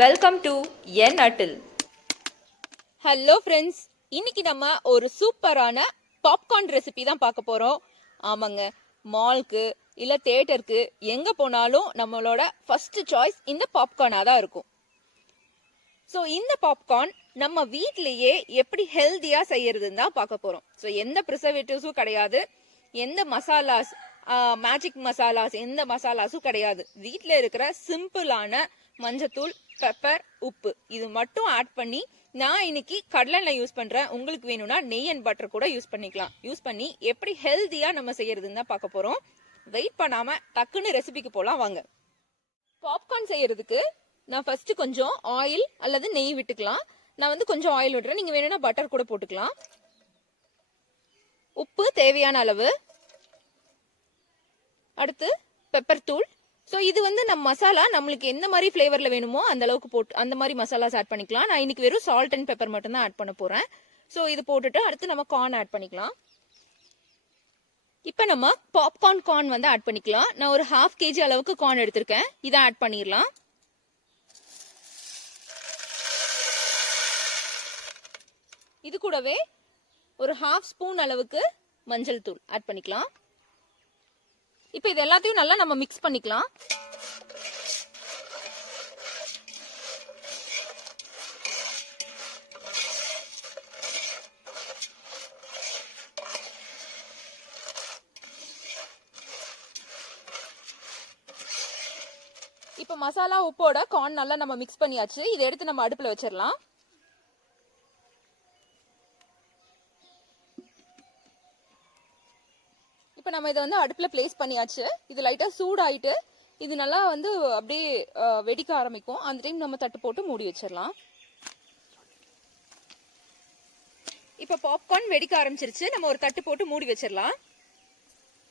Welcome to N அட்டில். Hello friends, இன்னைக்கு நம்ம ஒரு சூப்பரான பாப்கார்ன் ரெசிபி தான் பார்க்க போறோம். ஆமாங்க, மால்க்கு இல்ல தியேட்டருக்கு எங்க போனாலும் நம்மளோட ஃபர்ஸ்ட் சாய்ஸ் இந்த பாப்கார்னா தான் இருக்கும். ஸோ இந்த பாப்கார்ன் நம்ம வீட்லயே எப்படி ஹெல்தியா செய்யறதுன்னு தான் பார்க்க போறோம். ஸோ எந்த ப்ரிசர்வேட்டிவ்ஸும் கிடையாது, எந்த மசாலாஸ் மேஜிக் மசாலாஸ் எந்த மசாலாஸும் கிடையாது. வீட்டில் இருக்கிற சிம்பிளான மஞ்சத்தூள், பெப்பர், உப்பு இது மட்டும் ஆட் பண்ணி நான் இன்னைக்கு கடலெண்ணெய் யூஸ் பண்றேன். உங்களுக்கு வேணும்னா நெய் அண்ட் பட்டர் கூட யூஸ் பண்ணிக்கலாம். யூஸ் பண்ணி எப்படி ஹெல்தியா நம்ம செய்யறதுன்னு தான் பார்க்க போறோம். வெயிட் பண்ணாம டக்குன்னு ரெசிபிக்கு போலாம் வாங்க. பாப்கார்ன் செய்யறதுக்கு நான் ஃபர்ஸ்ட் கொஞ்சம் ஆயில் அல்லது நெய் விட்டுக்கலாம். நான் வந்து கொஞ்சம் ஆயில் விடுறேன், நீங்க வேணும்னா பட்டர் கூட போட்டுக்கலாம். உப்பு தேவையான அளவு, அடுத்து பெப்பர் தூள். ஸோ இது வந்து நம்ம மசாலா நம்மளுக்கு எந்த மாதிரி ஃப்ளேவர்ல வேணுமோ அந்த அளவுக்கு போட்டு அந்த மாதிரி மசாலாஸ் ஆட் பண்ணிக்கலாம். நான் இன்னைக்கு வெறும் சால்ட் அண்ட் பெப்பர் மட்டும் தான் ஆட் பண்ண போறேன். ஸோ இது போட்டுட்டு அடுத்து நம்ம கார்ன் ஆட் பண்ணிக்கலாம். இப்போ நம்ம பாப்கார்ன் கார்ன் வந்து ஆட் பண்ணிக்கலாம். நான் ஒரு 1/2 kg அளவுக்கு கார்ன் எடுத்திருக்கேன். இதை ஆட் பண்ணிடலாம். இது கூடவே ஒரு 1/2 ஸ்பூன் அளவுக்கு மஞ்சள் தூள் ஆட் பண்ணிக்கலாம். இப்போ இது எல்லாத்தையும் நல்லா நம்ம மிக்ஸ் பண்ணிக்கலாம். இப்போ மசாலா உப்போட கார்ன் நல்லா நம்ம மிக்ஸ் பண்ணியாச்சு. இதை எடுத்து நம்ம அடுப்புல வச்சிடலாம். இப்போ நம்ம இதை வந்து அடுப்புல பிளேஸ் பண்ணியாச்சு. இது லைட்டா சூடாயிட்டு இது நல்லா வந்து அப்படியே வெடிக்க ஆரம்பிக்கும். அந்த டைம் நம்ம தட்டு போட்டு மூடி வச்சிடலாம். இப்போ பாப்கார்ன் வெடிக்க ஆரம்பிச்சிருச்சு. நம்ம ஒரு தட்டு போட்டு மூடி வச்சிடலாம்.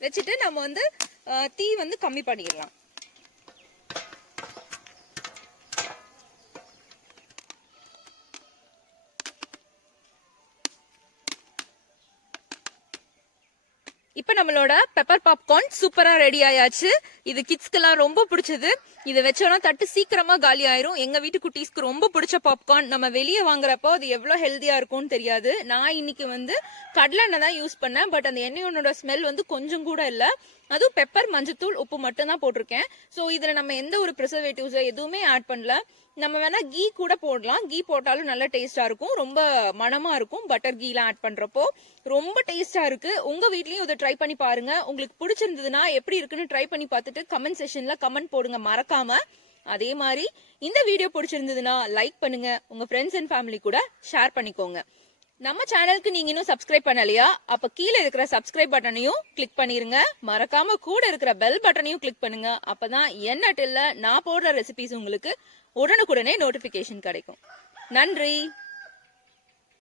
வச்சுட்டு நம்ம வந்து தீ வந்து கம்மி பண்ணிடலாம். இப்ப நம்மளோட பெப்பர் பாப்கார்ன் சூப்பரா ரெடி ஆயாச்சு. இது கிட்ஸ்க்கெல்லாம் ரொம்ப பிடிச்சது. இதை வச்சோம்னா தட்டு சீக்கிரமா காலி ஆயிரும். எங்க வீட்டு குட்டீஸ்க்கு ரொம்ப பிடிச்ச பாப்கார்ன். நம்ம வெளியே வாங்குறப்போ அது எவ்வளவு ஹெல்தியா இருக்கும்னு தெரியாது. நான் இன்னைக்கு வந்து கடலெண்ணெய் தான் யூஸ் பண்ணேன். பட் அந்த எண்ணெயோட ஸ்மெல் வந்து கொஞ்சம் கூட இல்ல. அதுவும் பெப்பர், மஞ்சத்தூள், உப்பு மட்டும் தான் போட்டிருக்கேன். ஸோ இதுல நம்ம எந்த ஒரு ப்ரிசர்வேட்டிவ்ஸ் எதுவுமே ஆட் பண்ணல. நம்ம வேணா கீ கூட போடலாம். கீ போட்டாலும் நல்ல டேஸ்டா இருக்கும், ரொம்ப மனமா இருக்கும். பட்டர் கீலாம் ஆட் பண்றப்போ ரொம்ப டேஸ்டா இருக்கு. உங்க வீட்லயும் இதை ட்ரை பண்ணி பாருங்க. உங்களுக்கு பிடிச்சிருந்ததுன்னா எப்படி இருக்குன்னு ட்ரை பண்ணி பார்த்துட்டு கமெண்ட் செக்ஷன்ல கமெண்ட் போடுங்க மறக்காம. அதே மாதிரி இந்த வீடியோ பிடிச்சிருந்ததுன்னா லைக் பண்ணுங்க, உங்க ஃப்ரெண்ட்ஸ் அண்ட் ஃபேமிலி கூட ஷேர் பண்ணிக்கோங்க. நம்ம சேனலுக்கு நீங்க இன்னும் சப்ஸ்கிரைப் பண்ணலையா? அப்ப கீழே இருக்கிற சப்ஸ்கிரைப் பட்டனையும் கிளிக் பண்ணிருங்க. மறக்காம கூட இருக்கிற பெல் பட்டனையும் கிளிக் பண்ணுங்க. அப்பதான் என் அட்டில்ல நான் போடுற ரெசிபிஸ் உங்களுக்கு உடனுக்குடனே நோட்டிபிகேஷன் கிடைக்கும். நன்றி.